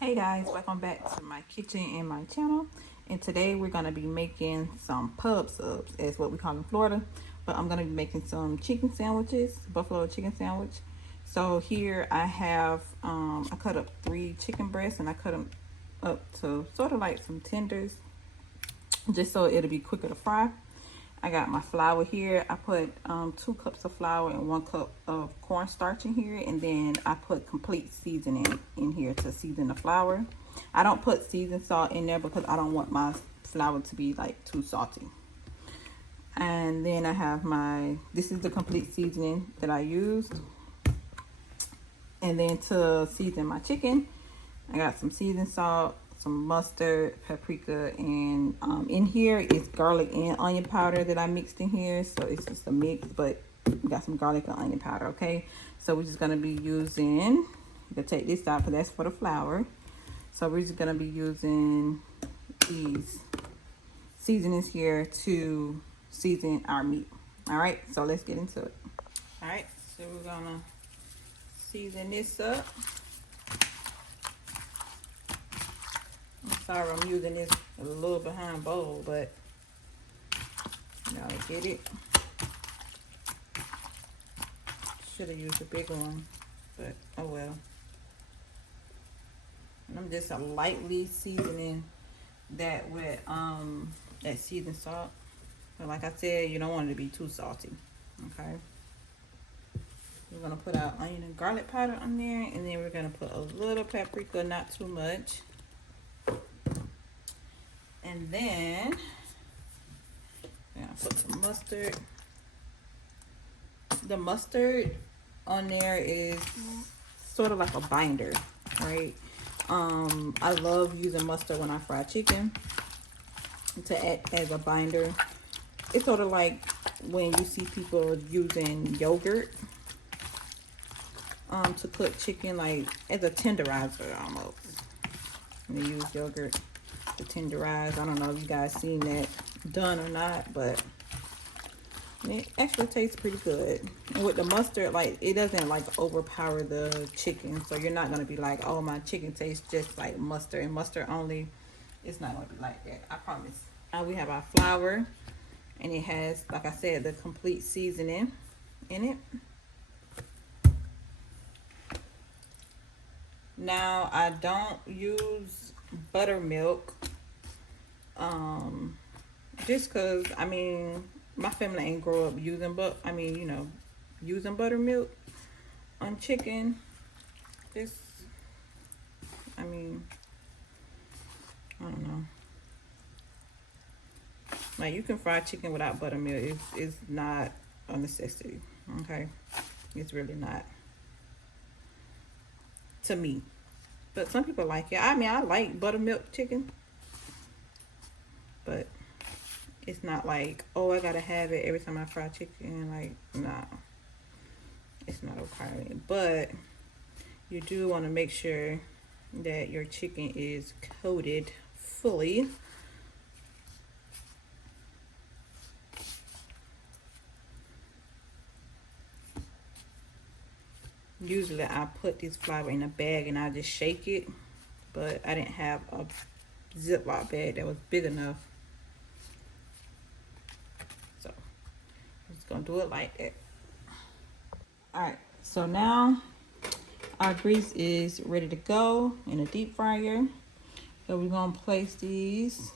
Hey guys, welcome back to my kitchen and my channel. And today we're going to be making some pub subs, as what we call in Florida. But I'm going to be making some chicken sandwiches, buffalo chicken sandwich. So here I have, I cut up 3 chicken breasts and I cut them up to sort of like some tenders, just so it'll be quicker to fry. I got my flour here. I put 2 cups of flour and 1 cup of cornstarch in here. And then I put complete seasoning in here to season the flour. I don't put seasoned salt in there because I don't want my flour to be like too salty. And then I have this is the complete seasoning that I used. And then to season my chicken, I got some seasoned salt, some mustard, paprika, and in here is garlic and onion powder that I mixed in here. So it's just a mix, but we got some garlic and onion powder, okay? So we're just gonna be using, you can take this out because that's for the flour. So we're just gonna be using these seasonings here to season our meat. All right, so let's get into it. All right, so we're gonna season this up. I'm sorry I'm using this a little behind bowl, but y'all get it. Should have used a bigger one, but oh well. And I'm just lightly seasoning that with that seasoned salt. But like I said, you don't want it to be too salty. Okay. We're gonna put our onion and garlic powder on there, and then we're gonna put a little paprika, not too much. And then I'm gonna put some mustard. The mustard on there is sort of like a binder, right? I love using mustard when I fry chicken to add as a binder. It's sort of like when you see people using yogurt to cook chicken, like as a tenderizer almost. They use yogurt to tenderize. I don't know if you guys seen that done or not, but it actually tastes pretty good. And with the mustard, like it doesn't like overpower the chicken, so you're not gonna be like, oh, my chicken tastes just like mustard and mustard only. It's not gonna be like that, I promise. Now we have our flour, and it has, like I said, the complete seasoning in it. Now I don't use buttermilk, just cause I mean my family ain't grow up using using buttermilk on chicken. Just, I don't know. Like, you can fry chicken without buttermilk. It's not a necessity. Okay, it's really not, to me. But some people like it. I mean, I like buttermilk chicken, but it's not like, oh, I gotta have it every time I fry chicken. Like, nah, it's not okay. But you do want to make sure that your chicken is coated fully. Usually I put this flour in a bag and I just shake it, but I didn't have a Ziploc bag that was big enough. So I'm just gonna do it like that. All right, so now our grease is ready to go in a deep fryer. So we're gonna place these.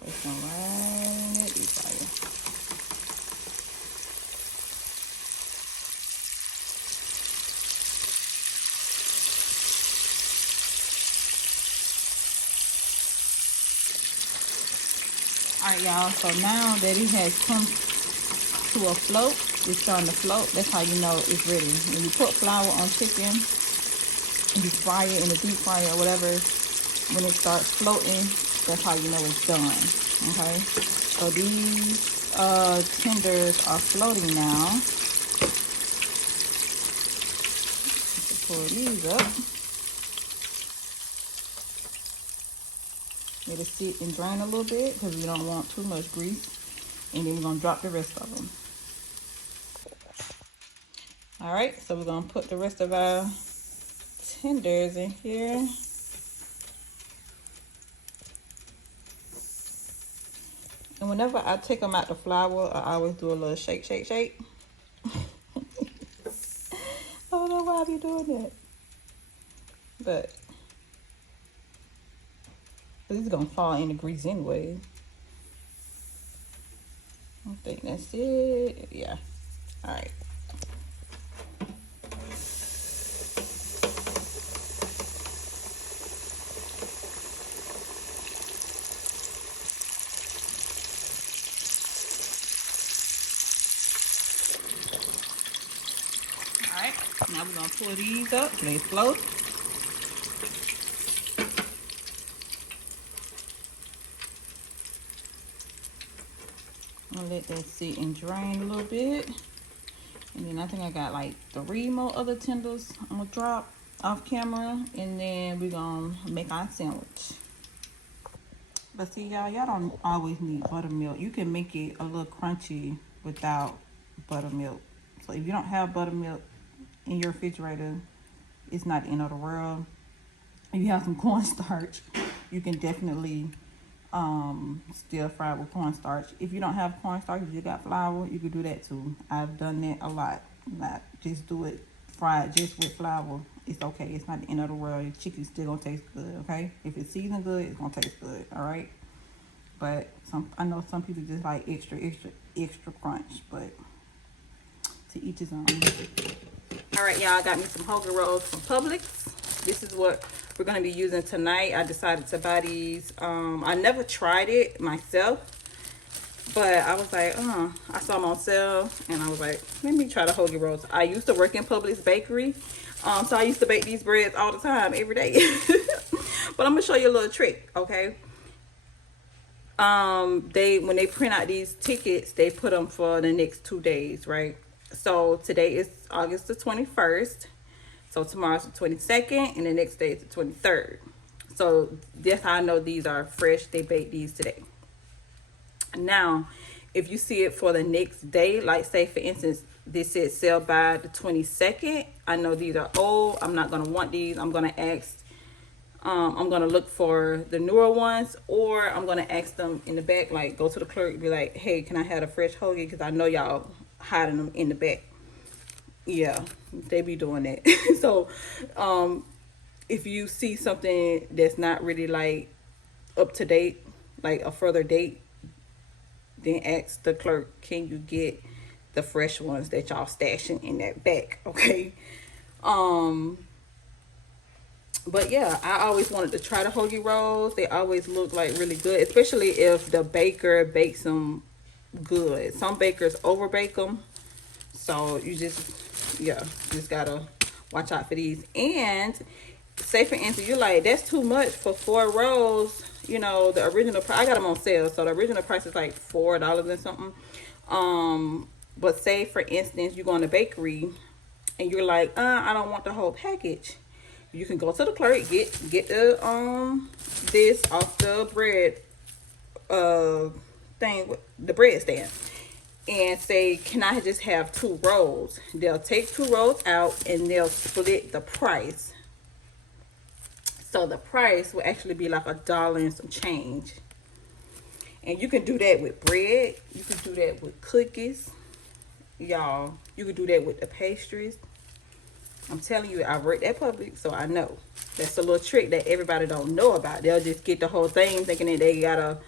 Place them right in that deep fryer. All right, y'all. So now that it has come to a float, it's starting to float. That's how you know it's ready. When you put flour on chicken, and you fry it in the deep fryer or whatever, when it starts floating, that's how you know it's done. Okay, so these tenders are floating now. Pour these up. Let it sit and drain a little bit because we don't want too much grease. And then we're going to drop the rest of them. All right, so we're going to put the rest of our tenders in here. And whenever I take them out the flour, I always do a little shake, shake, shake. I don't know why I be doing that. But this is going to fall in the grease anyway. I think that's it. Yeah. All right. Alright, now we're going to pull these up so they float. I'm going to let that sit and drain a little bit. And then I think I got like 3 more other tenders I'm going to drop off camera. And then we're going to make our sandwich. But see, y'all don't always need buttermilk. You can make it a little crunchy without buttermilk. So if you don't have buttermilk in your refrigerator, it's not the end of the world. If you have some cornstarch, you can definitely stir fry with cornstarch. If you don't have cornstarch, if you got flour, you can do that too. I've done that a lot. Not just do it fried just with flour. It's okay. It's not the end of the world. Your chicken's still gonna taste good. Okay, if it's seasoned good, it's gonna taste good. All right. But I know some people just like extra crunch. But to each his own. All right, y'all, I got me some Hoagie Rolls from Publix. This is what we're going to be using tonight. I decided to buy these. I never tried it myself, but I was like, I saw them on sale, and I was like, let me try the Hoagie Rolls. I used to work in Publix bakery, so I used to bake these breads all the time, every day. But I'm going to show you a little trick, okay? When they print out these tickets, they put them for the next 2 days, right? So today is August the 21st. So tomorrow's the 22nd, and the next day is the 23rd. So that's how I know these are fresh. They baked these today. Now, if you see it for the next day, like say for instance, this said sell by the 22nd. I know these are old. I'm not gonna want these. I'm gonna ask. I'm gonna look for the newer ones, or I'm gonna ask them in the back, like go to the clerk and be like, hey, can I have a fresh hoagie? Because I know y'all hiding them in the back. Yeah, they be doing that. So if you see something that's not really like up to date, like a further date, then ask the clerk, can you get the fresh ones that y'all stashing in that back? Okay. But yeah, I always wanted to try the Hoagie Rolls. They always look like really good, especially if the baker bakes them good. Some bakers over bake them, so you just gotta watch out for these. And say for instance, you're like, that's too much for 4 rolls. You know, the original price, I got them on sale, so the original price is like $4 and something. But say for instance, you go in the bakery and you're like, I don't want the whole package. You can go to the clerk, get the this off the bread thing, the bread stand, and say, can I just have 2 rolls? They'll take 2 rolls out and they'll split the price. So the price will actually be like $1 and some change. And you can do that with bread. You can do that with cookies. Y'all, you can do that with the pastries. I'm telling you, I worked at Publix, so I know. That's a little trick that everybody don't know about. They'll just get the whole thing thinking that they gotta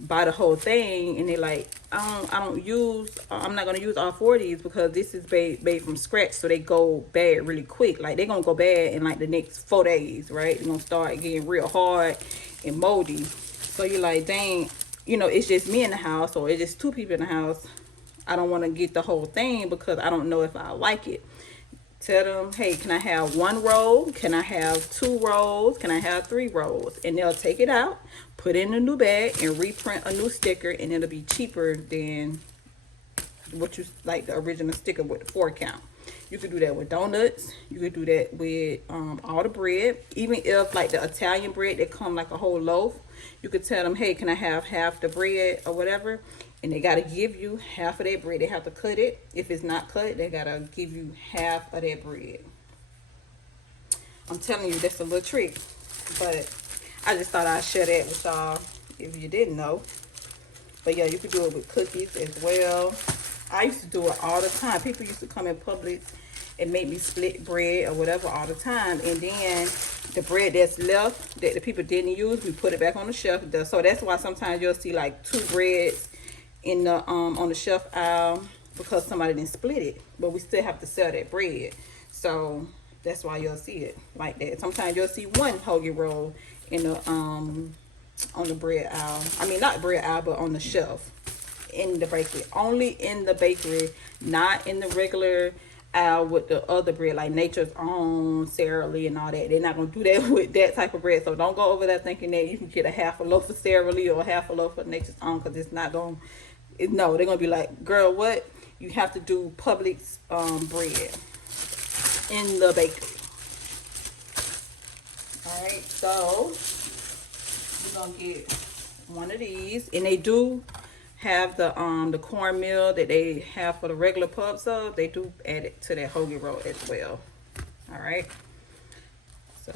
buy the whole thing, and they're like, I'm not gonna use all 4 of these because this is made from scratch, so they go bad really quick. Like they're gonna go bad in like the next 4 days, right? They're gonna start getting real hard and moldy. So you're like, dang, you know, it's just me in the house, or it's just 2 people in the house. I don't want to get the whole thing because I don't know if I like it. Tell them, hey, can I have 1 roll? Can I have 2 rolls? Can I have 3 rolls? And they'll take it out, put it in a new bag, and reprint a new sticker, and it'll be cheaper than what you like, the original sticker with the 4 count. You could do that with donuts. You could do that with all the bread. Even if like the Italian bread that come like a whole loaf, you could tell them, hey, can I have half the bread or whatever? And they got to give you half of that bread. They have to cut it. If it's not cut, they got to give you half of that bread. I'm telling you, that's a little trick. But I just thought I'd share that with y'all if you didn't know. But yeah, you could do it with cookies as well. I used to do it all the time. People used to come in public and make me split bread or whatever all the time. And then the bread that's left that the people didn't use, we put it back on the shelf. So that's why sometimes you'll see like 2 breads in the on the shelf aisle, because somebody didn't split it, but we still have to sell that bread. So that's why you'll see it like that. Sometimes you'll see 1 hoagie roll in the on the bread aisle. I mean, not bread aisle, but on the shelf in the bakery. Only in the bakery, not in the regular aisle with the other bread like Nature's Own, Sara Lee, and all that. They're not gonna do that with that type of bread. So don't go over there thinking that you can get a half a loaf of Sara Lee or a half a loaf of Nature's Own, because it's not gonna. No, they're gonna be like, girl, what? You have to do Publix bread in the bakery. All right, so we're gonna get 1 of these, and they do have the cornmeal that they have for the regular pub sub. They do add it to that hoagie roll as well. All right, so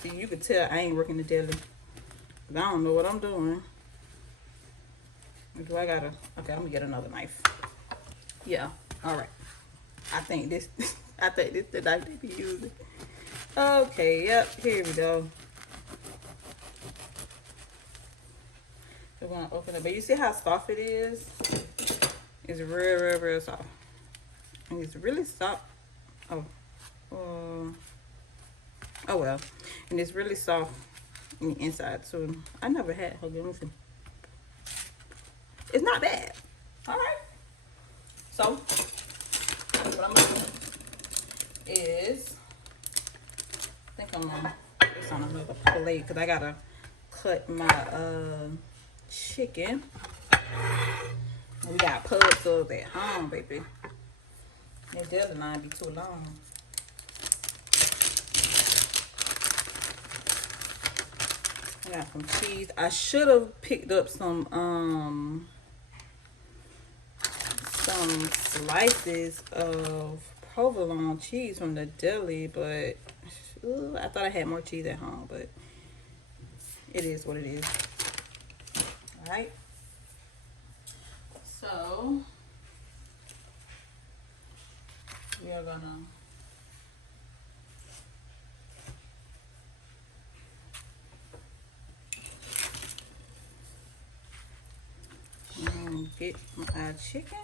see, you can tell I ain't working the deli. I don't know what I'm doing. Do I gotta? Okay, I'm gonna get another knife. Yeah. All right. I think this. I think this the knife they be using. Okay. Yep. Here we go. We're gonna open it, but you see how soft it is? It's real soft, and it's really soft. Oh well, and it's really soft in the inside too. I never had hoagie. Let me see. It's not bad. All right. So what I'm gonna do is, I think I'm gonna put this on another plate because I gotta cut my chicken. We got pub subs at home, baby. That deli line be too long. I got some cheese. I should have picked up some slices of provolone cheese from the deli, but I thought I had more cheese at home, but it is what it is. All right. So we are gonna get my chicken.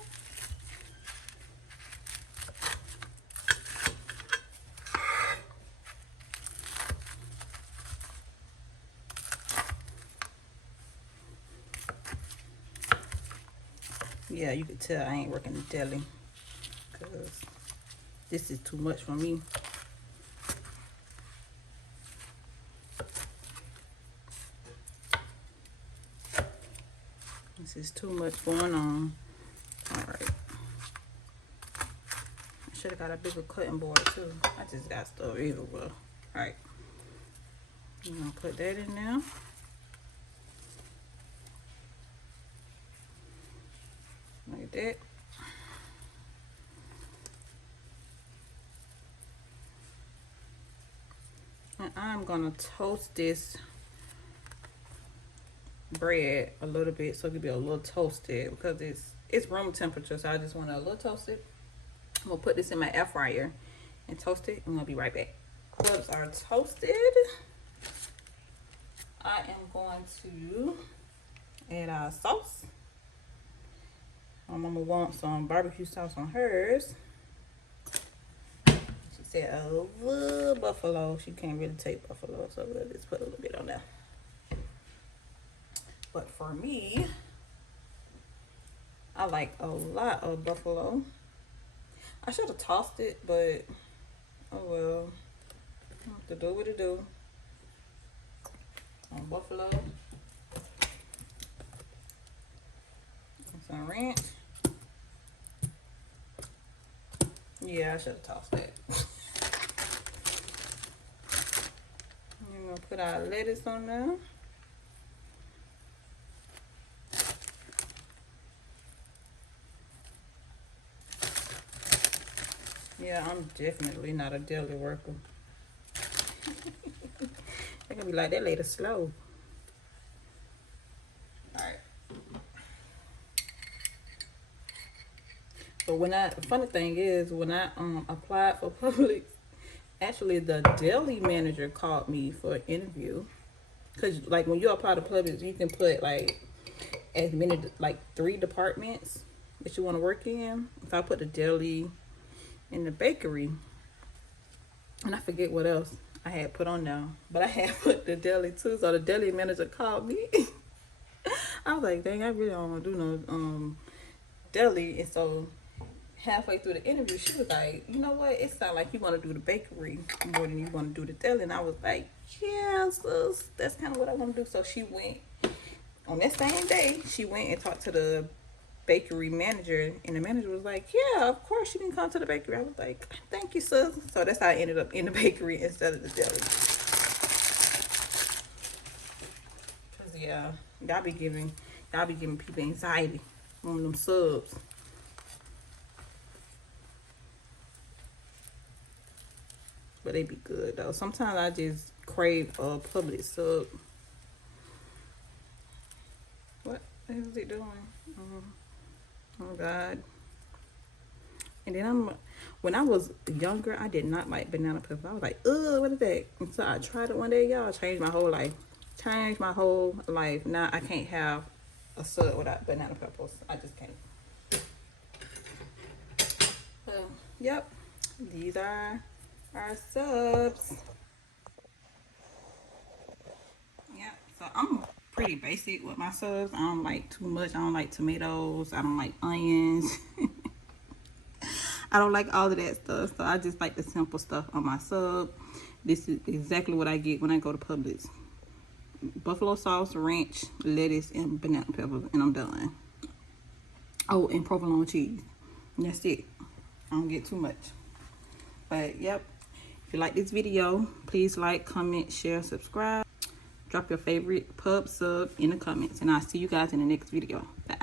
Yeah, you could tell I ain't working the deli because this is too much for me. This is too much going on. All right. I should have got a bigger cutting board too. I just got stuff everywhere. All right. I'm gonna put that in there. Like that. And I'm gonna toast this bread a little bit so it can be a little toasted because it's room temperature, so I just want it a little toasted. I'm gonna put this in my air fryer and toast it. I'm gonna be right back. Clubs are toasted. I am going to add our sauce. My mama wants some barbecue sauce on hers. She said, oh, buffalo. She can't really take buffalo, so we'll just put a little bit on there. But for me, I like a lot of buffalo. I should have tossed it, but oh well. I have to do what it do. On buffalo. And some ranch. Yeah, I should have tossed that. We're gonna put our lettuce on there. Yeah, I'm definitely not a deli worker. They're gonna be like, that lady slow. Alright. But funny thing is, when I applied for Publix, actually the deli manager called me for an interview. Cause like when you apply to Publix, you can put like as many, like 3 departments that you want to work in. If I put the deli and the bakery, and I forget what else I had put on now, but I had put the deli too. So the deli manager called me. I was like, dang, I really don't want to do no deli. And so halfway through the interview, she was like, you know what? It sounds like you want to do the bakery more than you want to do the deli. And I was like, yeah, sis, that's kind of what I want to do. So she went on that same day. She went and talked to the bakery manager, and the manager was like, yeah, of course you can come to the bakery. I was like, thank you, sis. So that's how I ended up in the bakery instead of the deli. Cause yeah, y'all be giving people anxiety on them subs. But they be good though. Sometimes I just crave a Publix sub. What the hell is he doing? Oh God. And then when I was younger, I did not like banana peppers. I was like, ugh, what is that? And so I tried it one day, y'all. Changed my whole life. Now I can't have a sub without banana peppers. I just can't. Yep. These are our subs. Yeah, so I'm pretty basic with my subs. I don't like too much. I don't like tomatoes. I don't like onions. I don't like all of that stuff. So I just like the simple stuff on my sub. This is exactly what I get when I go to Publix. Buffalo sauce, ranch, lettuce, and banana peppers, and I'm done. Oh, and provolone cheese. And that's it. I don't get too much. But yep, if you like this video, please like, comment, share, subscribe. Drop your favorite pub sub in the comments, and I'll see you guys in the next video. Bye.